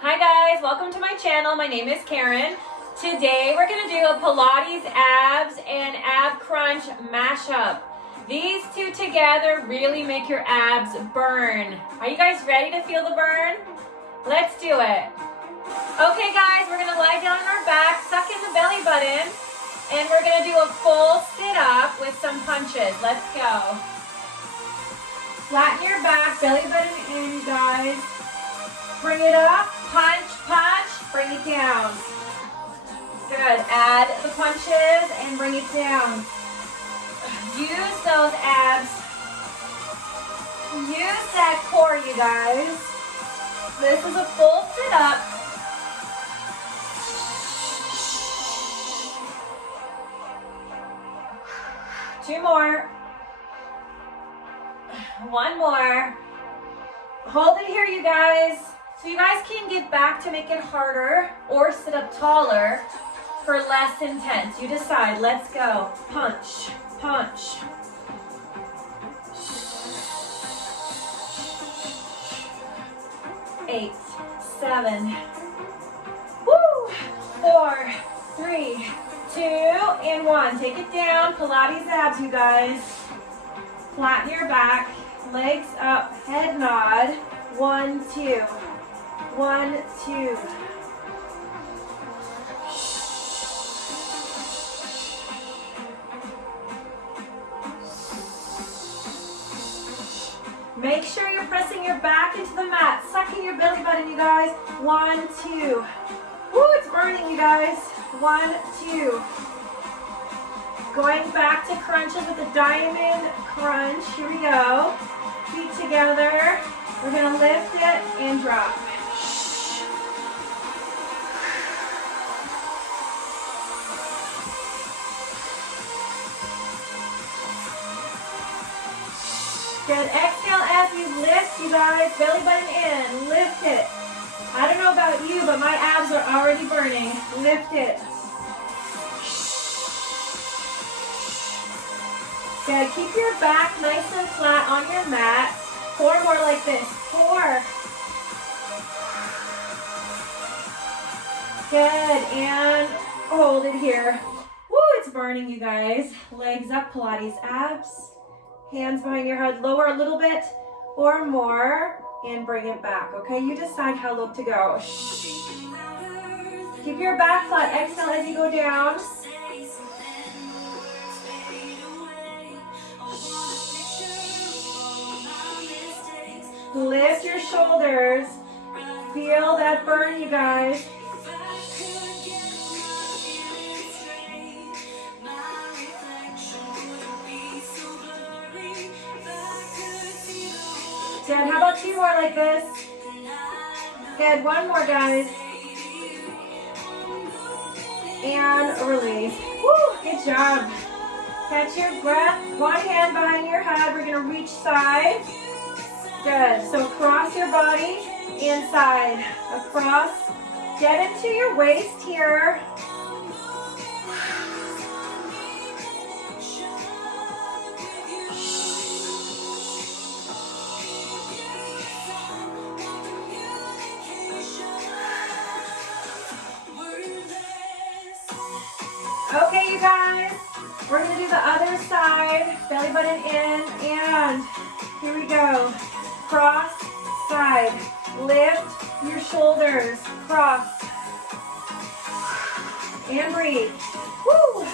Hi guys, welcome to my channel. My name is Karen. Today we're going to do a Pilates abs and ab crunch mashup. These two together really make your abs burn. Are you guys ready to feel the burn? Let's do it. Okay guys, we're going to lie down on our back, suck in the belly button, and we're going to do a full sit up with some punches. Let's go. Flatten your back, belly button in, you guys. Bring it up, punch, punch, bring it down. Good, add the punches and bring it down. Use those abs. Use that core, you guys. This is a full sit up. Two more. One more. Hold it here, you guys. So you guys can get back to make it harder or sit up taller for less intense. You decide. Let's go. Punch, punch. 8, 7. Woo! 4, 3, 2, and 1. Take it down. Pilates abs, you guys. Flatten your back. Legs up. Head nod. 1, 2. 1, 2. Make sure you're pressing your back into the mat, sucking your belly button, you guys. 1, 2. Woo, it's burning, you guys. 1, 2. Going back to crunches with a diamond crunch. Here we go. Feet together. We're going to lift it and drop. Good. Exhale as you lift, you guys. Belly button in. Lift it. I don't know about you, but my abs are already burning. Lift it. Good. Keep your back nice and flat on your mat. 4 more like this. 4. Good. And hold it here. Woo, it's burning, you guys. Legs up, Pilates abs. Hands behind your head, lower a little bit or more, and bring it back, okay? You decide how low to go. Keep your back flat. Exhale as you go down. Lift your shoulders. Feel that burn, you guys. Good. How about 2 more like this? Good. 1 more, guys. And release. Woo, good job. Catch your breath. 1 hand behind your head. We're going to reach side. Good. So cross your body inside. Across. Get into your waist here. Okay, you guys, we're going to do the other side, belly button in, and here we go. Cross, side, lift your shoulders, cross, and breathe. Woo!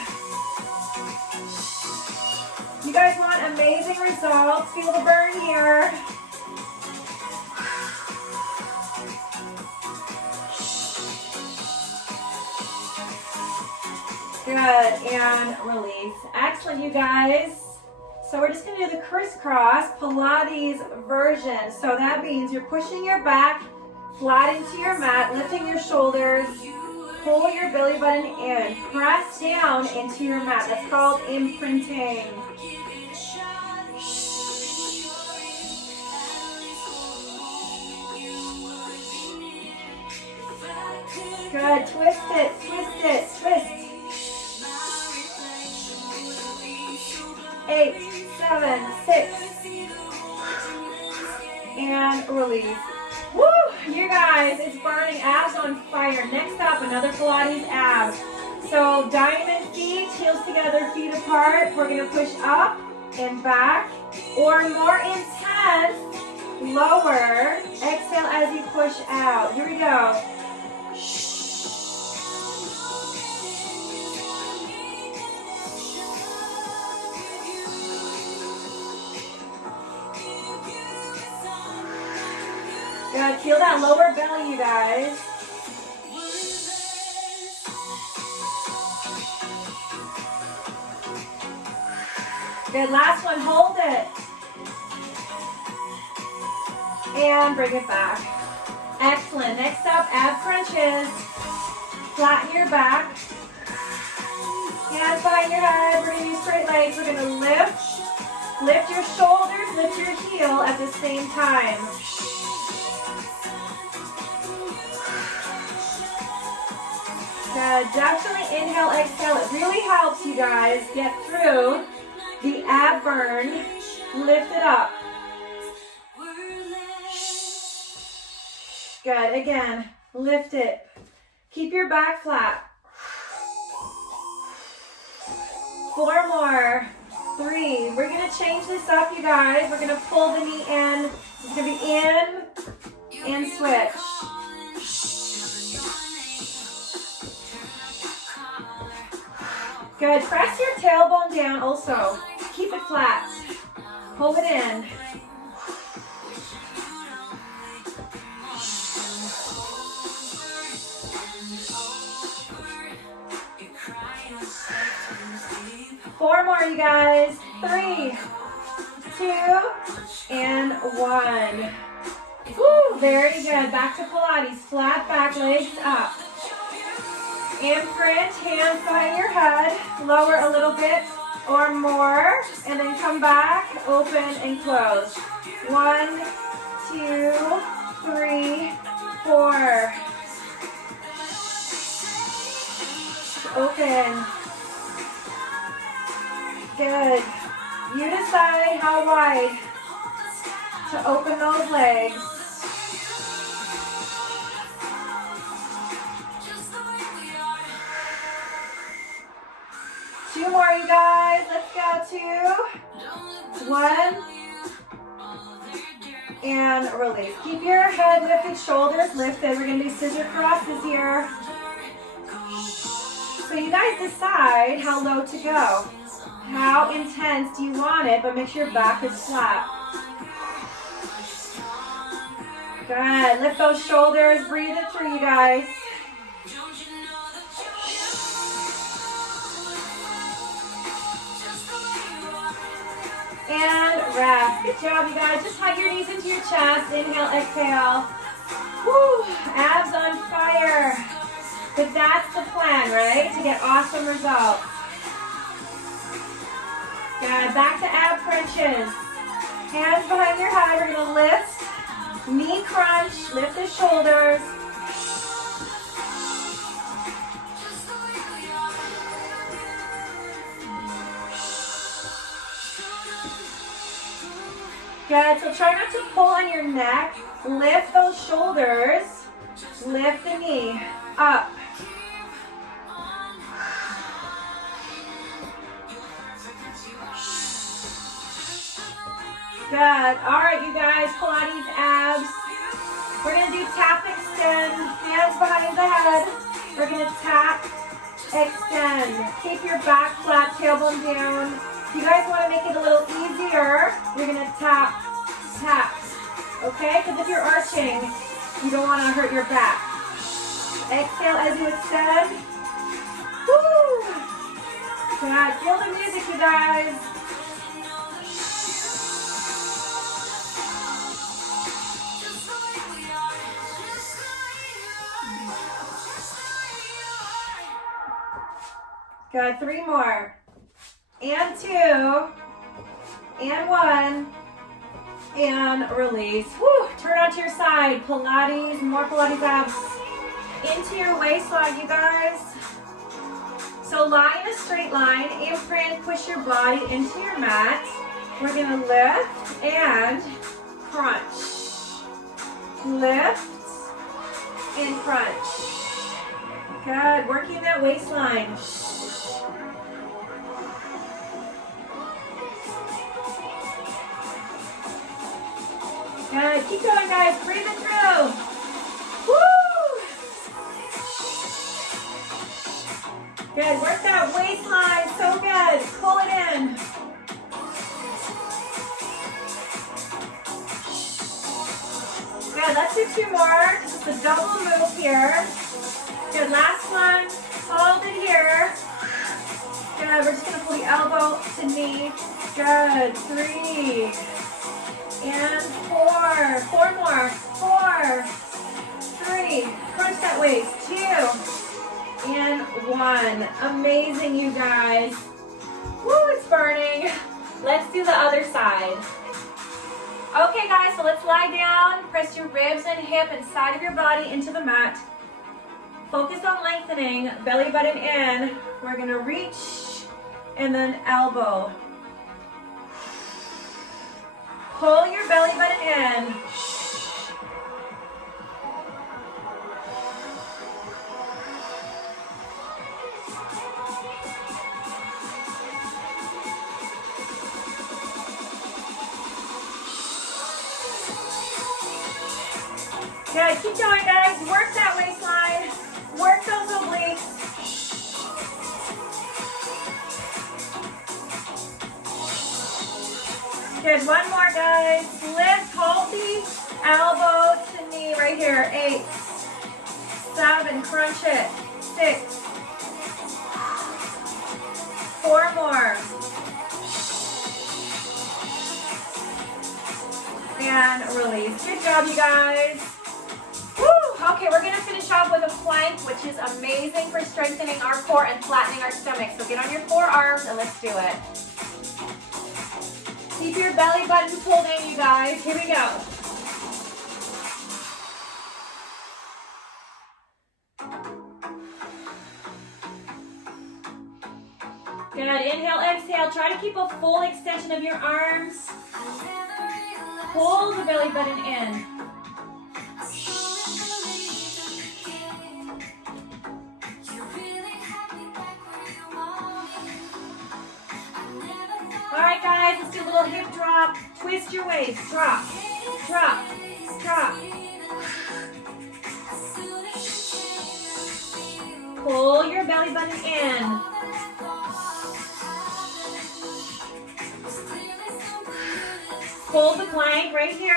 You guys want amazing results, feel the burn here. Good, and release. Excellent, you guys. So we're just going to do the crisscross Pilates version. So that means you're pushing your back flat into your mat, lifting your shoulders, pull your belly button in, press down into your mat. That's called imprinting. Good, twist it, twist. 8, 7, 6, and release. Woo! You guys, it's burning. fire. Next up, another Pilates ab. So diamond feet, heels together, feet apart. We're gonna push up and back, or more intense, lower. Exhale as you push out. Here we go. Good, feel that lower belly, you guys. Good, last one, hold it. And bring it back. Excellent, next up, ab crunches. Flatten your back. Hands behind your head, we're gonna use straight legs. We're gonna lift your shoulders, lift your heel at the same time. Good, definitely inhale, exhale. It really helps you guys get through the ab burn. Lift it up. Good, again, lift it. Keep your back flat. 4 more. 3. We're gonna change this up, you guys. We're gonna pull the knee in. It's gonna be in and switch. Good, press your tailbone down also. Keep it flat. Hold it in. Four more, you guys. 3, 2, and 1. Woo, very good. Back to Pilates. Flat back, legs up. Imprint, hands behind your head. Lower a little bit or more. And then come back, open and close. 1, 2, 3, 4. Open. Good. You decide how wide to open those legs. Two more, you guys. Let's go. 2, 1, and release. Keep your head lifted, shoulders lifted. We're going to do scissor crosses here. So you guys decide how low to go. How intense do you want it, but make sure your back is flat. Good. Lift those shoulders. Breathe it through, you guys. And rest. Good job, you guys. Just hug your knees into your chest. Inhale, exhale. Woo! Abs on fire. But that's the plan, right? To get awesome results. Good. Back to ab crunches. Hands behind your head. We're going to lift. Knee crunch. Lift the shoulders. Good. So try not to pull on your neck. Lift those shoulders. Lift the knee. Up. Good. All right, you guys, Pilates abs. We're going to do tap, extend, hands behind the head. We're going to tap, extend. Keep your back flat, tailbone down. If you guys want to make it a little easier, you're going to tap, tap. Okay? Because if you're arching, you don't want to hurt your back. Exhale as you extend. Woo! Good. Feel the music, you guys. Good, 3 more. And 2. And 1. And release. Woo! Turn onto your side. Pilates, more Pilates abs. Into your waistline, you guys. So lie in a straight line. Imprint, push your body into your mat. We're going to lift and crunch. Lift and crunch. Good, working that waistline. Good, keep going guys, breathe it through. Woo! Good, work that waistline, so good. Pull it in. Good, let's do 2 more. Just a double move here. Good, last one. Hold it here. Good, we're just gonna pull the elbow to knee. Good, 3 and 4. 4 more. 4, 3. Crunch that waist. 2 and 1. Amazing, you guys. Woo, it's burning. Let's do the other side. Okay guys, so let's lie down. Press your ribs and hip and side of your body into the mat. Focus on lengthening, belly button in. We're gonna reach and then elbow. Pull your belly button in. Good, keep going guys. Work that waistline. Work those obliques. Good, 1 more guys. Lift, hold the elbow to knee right here. 8, 7, crunch it. 6, 4 more. And release. Good job, you guys. Woo! Okay, we're gonna finish off with a plank, which is amazing for strengthening our core and flattening our stomach. So get on your forearms and let's do it. Keep your belly button pulled in, you guys. Here we go. Good, inhale, exhale. Try to keep a full extension of your arms. Pull the belly button in. All right, guys, let's do a little hip drop. Twist your waist. Drop, drop, drop. Pull your belly button in. Hold the plank right here.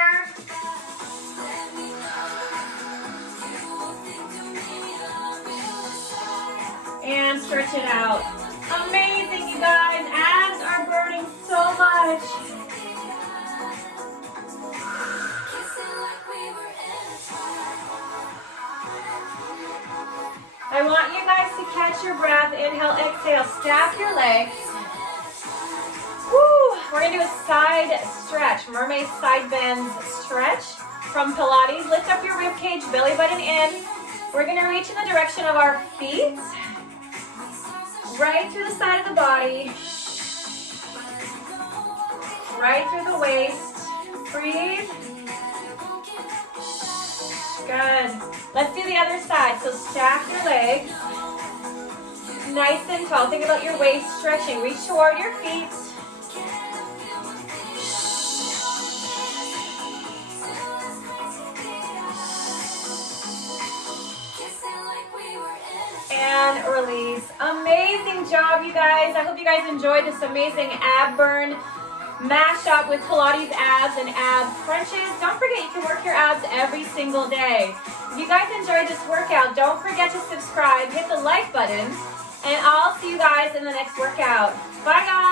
And stretch it out. Amazing, you guys. Abs are burning so much. I want you guys to catch your breath. Inhale, exhale. Stack your legs. Woo! We're going to do a side stretch. Mermaid side bends stretch from Pilates. Lift up your rib cage, belly button in. We're going to reach in the direction of our feet. Right through the side of the body. Right through the waist. Breathe. Good. Let's do the other side. So stack your legs. Nice and tall. Think about your waist stretching. Reach toward your feet. And release. Amazing job, you guys. I hope you guys enjoyed this amazing ab burn mashup with Pilates abs and ab crunches. Don't forget you can work your abs every single day. If you guys enjoyed this workout, don't forget to subscribe, hit the like button, and I'll see you guys in the next workout. Bye, guys.